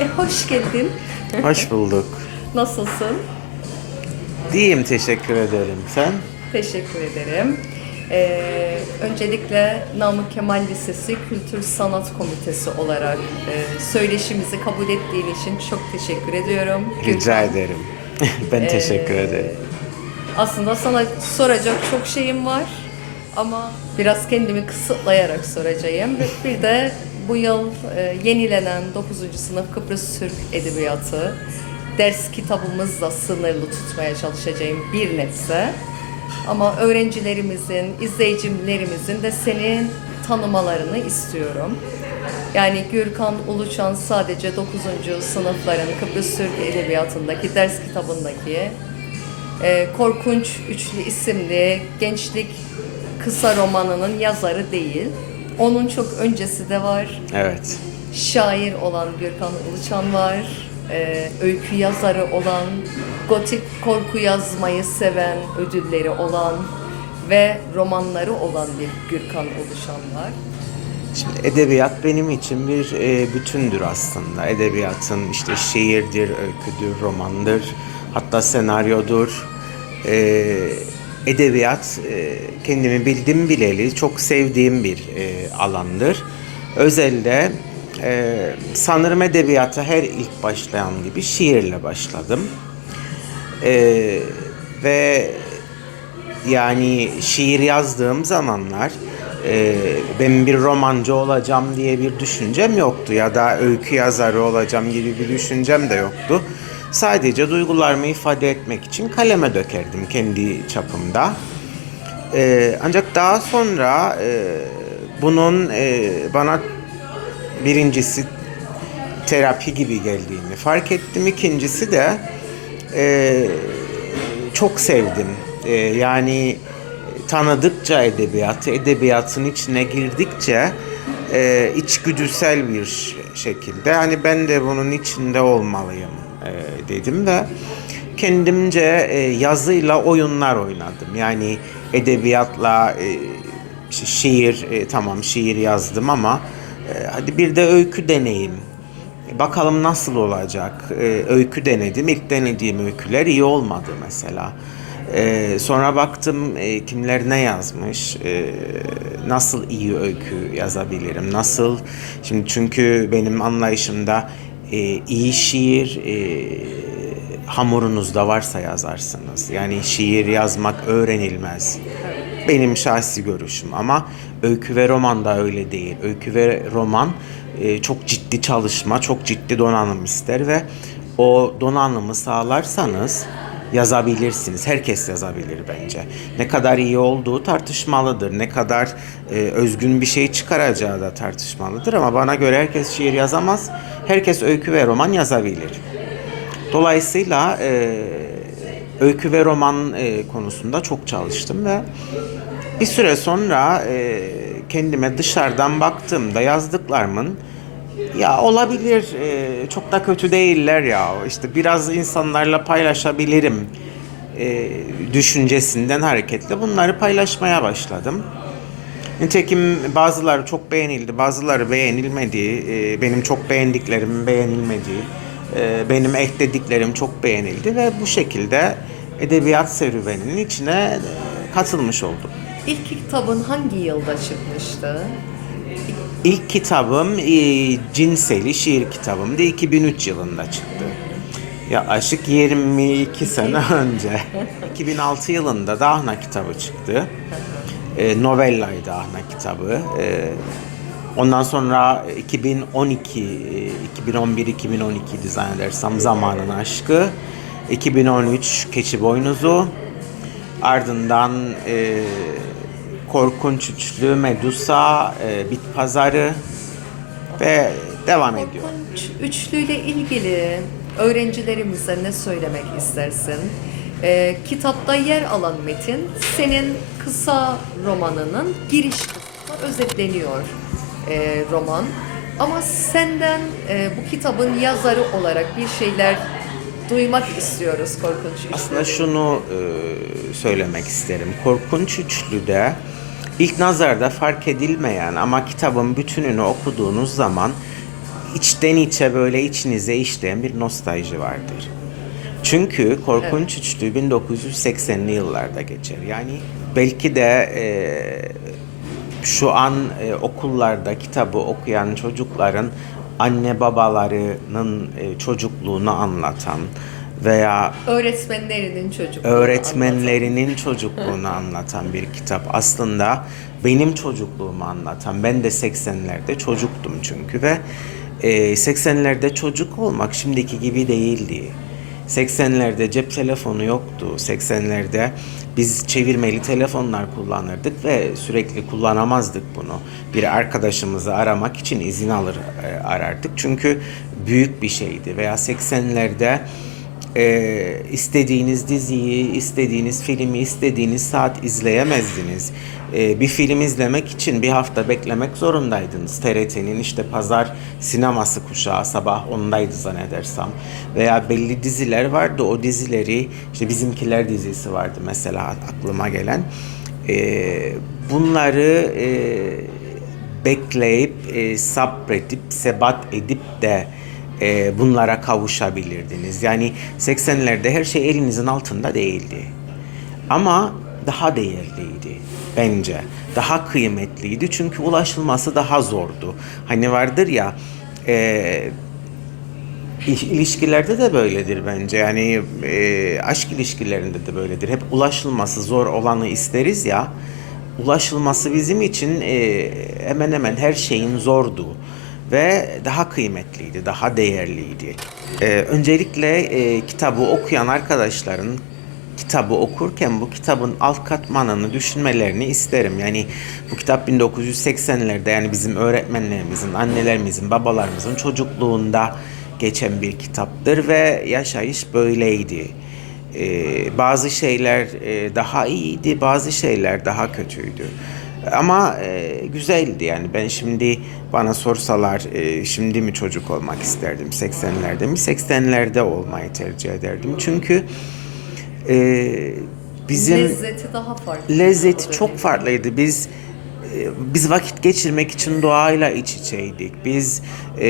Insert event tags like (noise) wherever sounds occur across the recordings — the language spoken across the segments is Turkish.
E, hoş geldin. Hoş bulduk. Nasılsın? Diyeyim teşekkür ederim. Sen? Teşekkür ederim. Ee, öncelikle Namık Kemal Lisesi Kültür Sanat Komitesi olarak e, söyleşimizi kabul ettiğin için çok teşekkür ediyorum. Rica ederim. (laughs) ben teşekkür Ee, ederim. Aslında sana soracak çok şeyim var ama biraz kendimi kısıtlayarak soracağım. Ve Bir de bu yıl e, yenilenen 9. sınıf Kıbrıs Türk Edebiyatı ders kitabımızla sınırlı tutmaya çalışacağım bir nebze. Ama öğrencilerimizin, izleyicilerimizin de seni tanımalarını istiyorum. Yani Gürkan Uluçan sadece 9. sınıfların Kıbrıs Türk Edebiyatı'ndaki ders kitabındaki e, Korkunç Üçlü isimli gençlik kısa romanının yazarı değil. Onun çok öncesi de var. Evet. Şair olan Gürkan Uluçan var. E, öykü yazarı olan, gotik korku yazmayı seven, ödülleri olan ve romanları olan bir Gürkan Uluçan var. Şimdi edebiyat benim için bir e, bütündür aslında. Edebiyatın işte şiirdir, öyküdür, romandır, hatta senaryodur. E, edebiyat e, kendimi bildim bileli çok sevdiğim bir e, alandır. Özelde e, sanırım edebiyata her ilk başlayan gibi şiirle başladım. E, ve yani şiir yazdığım zamanlar ben bir romancı olacağım diye bir düşüncem yoktu ya da öykü yazarı olacağım gibi bir düşüncem de yoktu. Sadece duygularımı ifade etmek için kaleme dökerdim kendi çapımda. E, ancak daha sonra e, bunun e, bana birincisi terapi gibi geldiğini fark ettim. İkincisi de e, çok sevdim. E, yani tanıdıkça edebiyatı, edebiyatın içine girdikçe e, içgüdüsel bir şekilde hani ben de bunun içinde olmalıyım e, dedim ve kendimce e, yazıyla oyunlar oynadım. Yani edebiyatla e, şiir e, tamam şiir yazdım ama e, hadi bir de öykü deneyim. Bakalım nasıl olacak? E, öykü denedim. İlk denediğim öyküler iyi olmadı mesela. E, sonra baktım e, kimler ne yazmış, e, nasıl iyi öykü yazabilirim, nasıl... Şimdi çünkü benim anlayışımda e, iyi şiir e, hamurunuzda varsa yazarsınız. Yani şiir yazmak öğrenilmez. Benim şahsi görüşüm ama öykü ve roman da öyle değil. Öykü ve roman e, çok ciddi çalışma, çok ciddi donanım ister ve o donanımı sağlarsanız yazabilirsiniz. Herkes yazabilir bence. Ne kadar iyi olduğu tartışmalıdır. Ne kadar e, özgün bir şey çıkaracağı da tartışmalıdır ama bana göre herkes şiir yazamaz. Herkes öykü ve roman yazabilir. Dolayısıyla e, öykü ve roman e, konusunda çok çalıştım ve bir süre sonra e, kendime dışarıdan baktığımda yazdıklarımın ya olabilir e, çok da kötü değiller ya işte biraz insanlarla paylaşabilirim e, düşüncesinden hareketle bunları paylaşmaya başladım. Nitekim bazıları çok beğenildi, bazıları beğenilmedi. E, benim çok beğendiklerim beğenilmedi. E, benim eklediklerim çok beğenildi ve bu şekilde edebiyat serüveninin içine e, katılmış oldum. İlk kitabın hangi yılda çıkmıştı? İlk kitabım e, Cinseli şiir kitabımdı. 2003 yılında çıktı. Yaklaşık 22 sene önce. 2006 yılında Dahna kitabı çıktı. E, novellaydı Ahna kitabı. E, ondan sonra 2012, e, 2011-2012 zannedersem zamanın aşkı. 2013 Keçi Boynuzu. Ardından e, Korkunç Üçlü, Medusa, e, Bit Pazarı ve devam ediyor. Korkunç Üçlüyle ilgili öğrencilerimize ne söylemek istersin? Ee, kitapta yer alan metin senin kısa romanının giriş kısmında özetleniyor e, roman. Ama senden e, bu kitabın yazarı olarak bir şeyler duymak istiyoruz Korkunç Üçlü. Aslında şunu e, söylemek isterim. Korkunç Üçlü'de ilk nazarda fark edilmeyen ama kitabın bütününü okuduğunuz zaman içten içe böyle içinize işleyen bir nostalji vardır. Çünkü Korkunç Üçlü 1980'li yıllarda geçer. Yani belki de e, şu an e, okullarda kitabı okuyan çocukların anne babalarının e, çocukluğunu anlatan veya Öğretmenlerinin çocukluğunu öğretmenlerinin çocukluğunu anlatan bir kitap. Aslında benim çocukluğumu anlatan. Ben de 80'lerde çocuktum çünkü ve e, 80'lerde çocuk olmak şimdiki gibi değildi. 80'lerde cep telefonu yoktu. 80'lerde biz çevirmeli telefonlar kullanırdık ve sürekli kullanamazdık bunu. Bir arkadaşımızı aramak için izin alır e, arardık. Çünkü büyük bir şeydi. Veya 80'lerde e, istediğiniz diziyi, istediğiniz filmi, istediğiniz saat izleyemezdiniz. E, bir film izlemek için bir hafta beklemek zorundaydınız. TRT'nin işte pazar sineması kuşağı sabah 10'daydı zannedersem. Veya belli diziler vardı. O dizileri işte bizimkiler dizisi vardı mesela aklıma gelen. E, bunları e, bekleyip, e, sabredip, sebat edip de e, bunlara kavuşabilirdiniz. Yani 80'lerde her şey elinizin altında değildi. Ama daha değerliydi bence. Daha kıymetliydi çünkü ulaşılması daha zordu. Hani vardır ya e, İş- İlişkilerde de böyledir bence. Yani e, aşk ilişkilerinde de böyledir. Hep ulaşılması zor olanı isteriz ya. Ulaşılması bizim için e, hemen hemen her şeyin zordu ve daha kıymetliydi, daha değerliydi. E, öncelikle e, kitabı okuyan arkadaşların kitabı okurken bu kitabın alt katmanını düşünmelerini isterim. Yani bu kitap 1980'lerde yani bizim öğretmenlerimizin, annelerimizin, babalarımızın çocukluğunda geçen bir kitaptır ve yaşayış böyleydi. Ee, bazı şeyler e, daha iyiydi, bazı şeyler daha kötüydü. Ama e, güzeldi yani ben şimdi bana sorsalar e, şimdi mi çocuk olmak isterdim 80'lerde mi 80'lerde olmayı tercih ederdim çünkü e, bizim Lezzeti daha farklı. lezzeti çok farklıydı. Biz e, biz vakit geçirmek için doğayla iç içeydik. Biz e,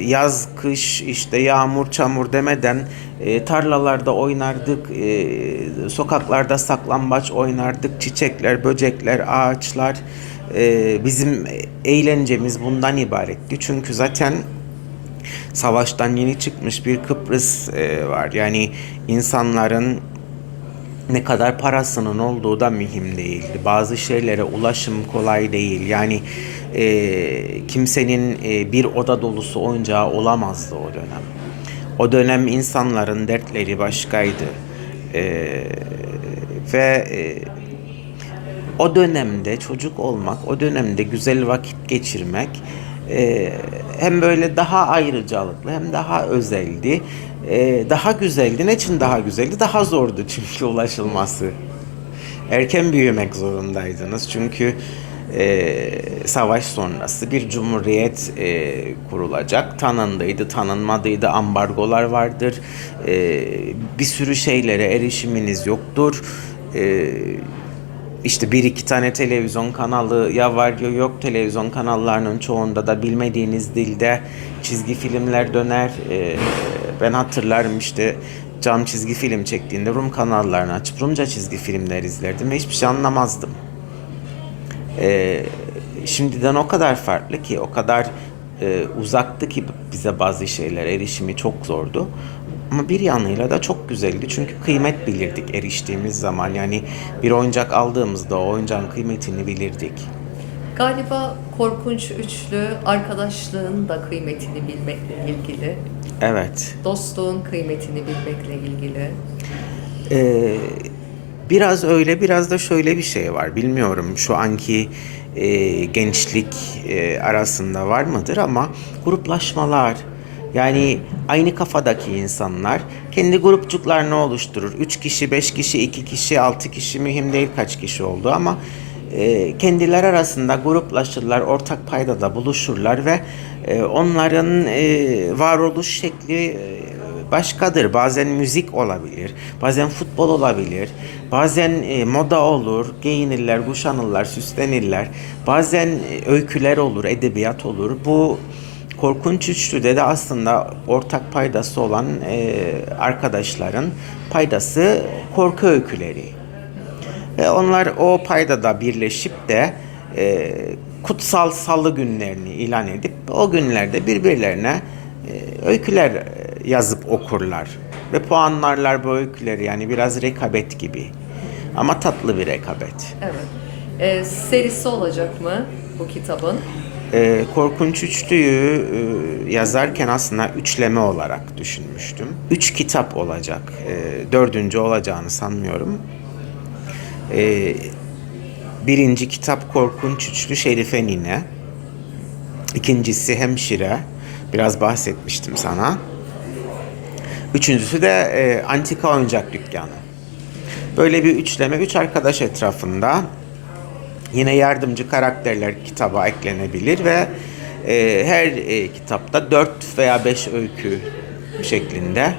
yaz, kış, işte yağmur, çamur demeden e, tarlalarda oynardık, e, sokaklarda saklambaç oynardık, çiçekler, böcekler, ağaçlar. E, bizim eğlencemiz bundan ibaretti. Çünkü zaten savaştan yeni çıkmış bir Kıbrıs e, var. Yani insanların ne kadar parasının olduğu da mühim değildi. Bazı şeylere ulaşım kolay değil. Yani e, kimsenin e, bir oda dolusu oyuncağı olamazdı o dönem. O dönem insanların dertleri başkaydı. E, ve e, o dönemde çocuk olmak, o dönemde güzel vakit geçirmek e, hem böyle daha ayrıcalıklı hem daha özeldi. E, daha güzeldi. Ne için daha güzeldi? Daha zordu çünkü ulaşılması. Erken büyümek zorundaydınız çünkü e, savaş sonrası bir cumhuriyet e, kurulacak. Tanındıydı, tanınmadıydı, ambargolar vardır. E, bir sürü şeylere erişiminiz yoktur. E, işte bir iki tane televizyon kanalı ya var ya yok televizyon kanallarının çoğunda da bilmediğiniz dilde çizgi filmler döner. Ee, ben hatırlarım işte cam çizgi film çektiğinde Rum kanallarını açıp Rumca çizgi filmler izlerdim ve hiçbir şey anlamazdım. Ee, şimdiden o kadar farklı ki, o kadar e, uzaktı ki bize bazı şeyler erişimi çok zordu. Ama bir yanıyla da çok güzeldi çünkü kıymet bilirdik eriştiğimiz zaman. Yani bir oyuncak aldığımızda o oyuncağın kıymetini bilirdik. Galiba korkunç üçlü arkadaşlığın da kıymetini bilmekle ilgili. Evet. Dostluğun kıymetini bilmekle ilgili. Ee, biraz öyle biraz da şöyle bir şey var. Bilmiyorum şu anki e, gençlik e, arasında var mıdır ama gruplaşmalar yani aynı kafadaki insanlar kendi grupçuklarını oluşturur. 3 kişi, 5 kişi, 2 kişi, 6 kişi mühim değil kaç kişi oldu ama e, kendiler arasında gruplaşırlar, ortak paydada buluşurlar ve e, onların e, varoluş şekli e, başkadır. Bazen müzik olabilir, bazen futbol olabilir, bazen e, moda olur, giyinirler, kuşanırlar, süslenirler. Bazen e, öyküler olur, edebiyat olur. Bu Korkunç Üçlü'de de aslında ortak paydası olan e, arkadaşların paydası korku öyküleri. Ve onlar o paydada birleşip de e, kutsal salı günlerini ilan edip o günlerde birbirlerine e, öyküler yazıp okurlar. Ve puanlarlar bu öyküleri yani biraz rekabet gibi. Ama tatlı bir rekabet. Evet. Ee, serisi olacak mı bu kitabın? E, Korkunç Üçlü'yü e, yazarken aslında üçleme olarak düşünmüştüm. Üç kitap olacak. E, dördüncü olacağını sanmıyorum. E, birinci kitap Korkunç Üçlü Şerife Nine. İkincisi Hemşire. Biraz bahsetmiştim sana. Üçüncüsü de e, Antika Oyuncak Dükkanı. Böyle bir üçleme, üç arkadaş etrafında Yine yardımcı karakterler kitaba eklenebilir ve e, her e, kitapta 4 veya 5 öykü şeklinde.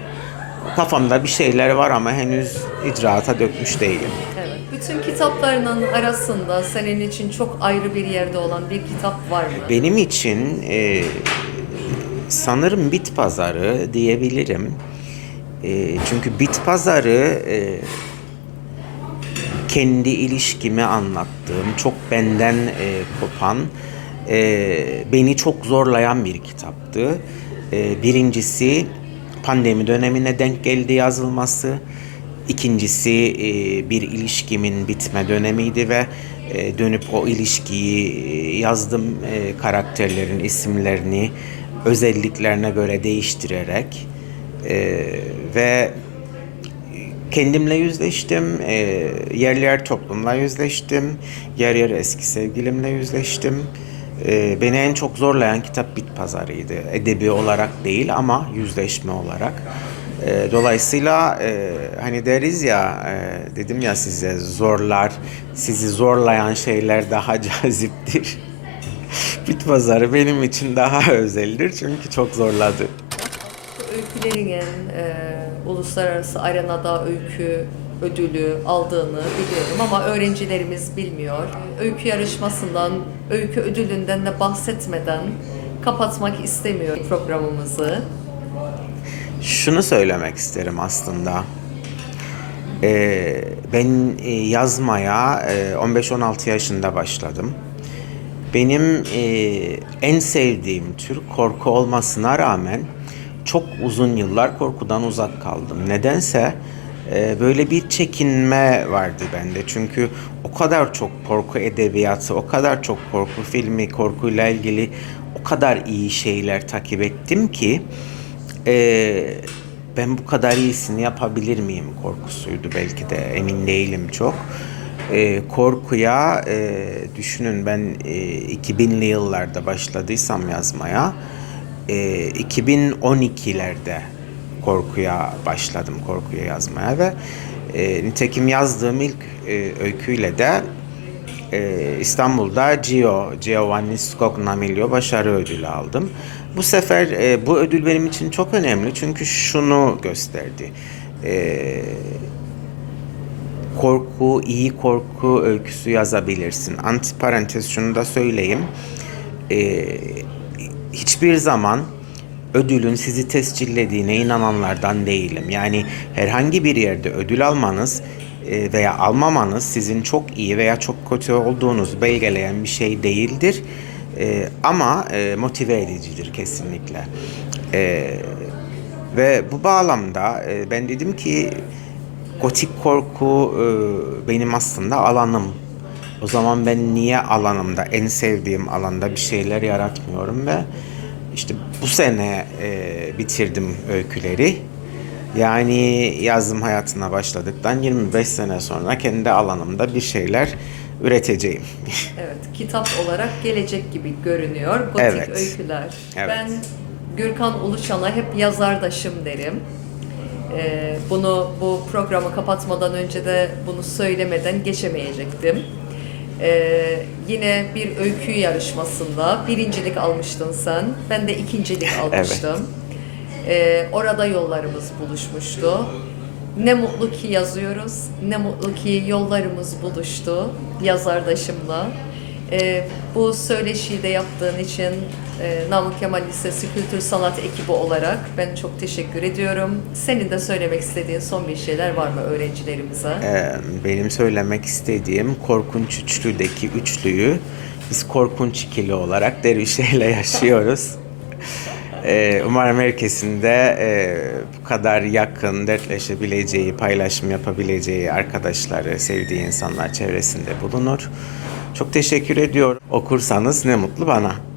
Kafamda bir şeyler var ama henüz icraata dökmüş değilim. Evet. Bütün kitaplarının arasında senin için çok ayrı bir yerde olan bir kitap var mı? Benim için e, sanırım bit pazarı diyebilirim. E, çünkü bit pazarı e, kendi ilişkimi anlattığım, çok benden e, kopan, e, beni çok zorlayan bir kitaptı. E, birincisi pandemi dönemine denk geldi yazılması. İkincisi e, bir ilişkimin bitme dönemiydi ve e, dönüp o ilişkiyi e, yazdım e, karakterlerin isimlerini özelliklerine göre değiştirerek e, ve kendimle yüzleştim, e, yer yer toplumla yüzleştim, yer yer eski sevgilimle yüzleştim. E, beni en çok zorlayan kitap Bit Pazarı'ydı. Edebi olarak değil ama yüzleşme olarak. E, dolayısıyla e, hani deriz ya, e, dedim ya size zorlar, sizi zorlayan şeyler daha (laughs) caziptir. Bit Pazarı benim için daha özeldir çünkü çok zorladı. Öykülerinin e, uluslararası arenada öykü ödülü aldığını biliyorum ama öğrencilerimiz bilmiyor. Öykü yarışmasından, öykü ödülünden de bahsetmeden kapatmak istemiyorum programımızı. Şunu söylemek isterim aslında. Ee, ben e, yazmaya e, 15-16 yaşında başladım. Benim e, en sevdiğim tür korku olmasına rağmen çok uzun yıllar korkudan uzak kaldım. Nedense e, böyle bir çekinme vardı bende. Çünkü o kadar çok korku edebiyatı, o kadar çok korku filmi, korkuyla ilgili o kadar iyi şeyler takip ettim ki e, ben bu kadar iyisini yapabilir miyim korkusuydu belki de emin değilim çok. E, korkuya e, düşünün ben e, 2000'li yıllarda başladıysam yazmaya e, 2012'lerde korkuya başladım korkuya yazmaya ve e, nitekim yazdığım ilk e, öyküyle de e, İstanbul'da Gio, Giovanni Scognamiglio başarı ödülü aldım. Bu sefer e, bu ödül benim için çok önemli çünkü şunu gösterdi. E, korku, iyi korku öyküsü yazabilirsin. Antiparantez şunu da söyleyeyim. E, hiçbir zaman ödülün sizi tescillediğine inananlardan değilim. Yani herhangi bir yerde ödül almanız e, veya almamanız sizin çok iyi veya çok kötü olduğunuzu belgeleyen bir şey değildir. E, ama e, motive edicidir kesinlikle. Ve bu bağlamda ben dedim ki gotik korku benim aslında alanım. O zaman ben niye alanımda, en sevdiğim alanda bir şeyler yaratmıyorum ve işte bu sene e, bitirdim öyküleri. Yani yazım hayatına başladıktan 25 sene sonra kendi alanımda bir şeyler üreteceğim. (laughs) Evet, kitap olarak gelecek gibi görünüyor. Gotik Evet. öyküler. Evet. Ben Gürkan Uluşan'a hep yazardaşım derim. Ee, bunu bu programı kapatmadan önce de bunu söylemeden geçemeyecektim. Ee, yine bir öykü yarışmasında birincilik almıştın sen. Ben de ikincilik almıştım. Ee, orada yollarımız buluşmuştu. Ne mutlu ki yazıyoruz, ne mutlu ki yollarımız buluştu yazardaşımla. E, bu söyleşiyi de yaptığın için e, Namık Kemal Lisesi Kültür Sanat ekibi olarak ben çok teşekkür ediyorum. Senin de söylemek istediğin son bir şeyler var mı öğrencilerimize? Ee, benim söylemek istediğim Korkunç Üçlü'deki üçlüyü biz Korkunç ikili olarak Dervişe'yle (laughs) yaşıyoruz. Ee, umarım herkesinde e, bu kadar yakın, dertleşebileceği, paylaşım yapabileceği arkadaşları, sevdiği insanlar çevresinde bulunur. Çok teşekkür ediyorum. Okursanız ne mutlu bana.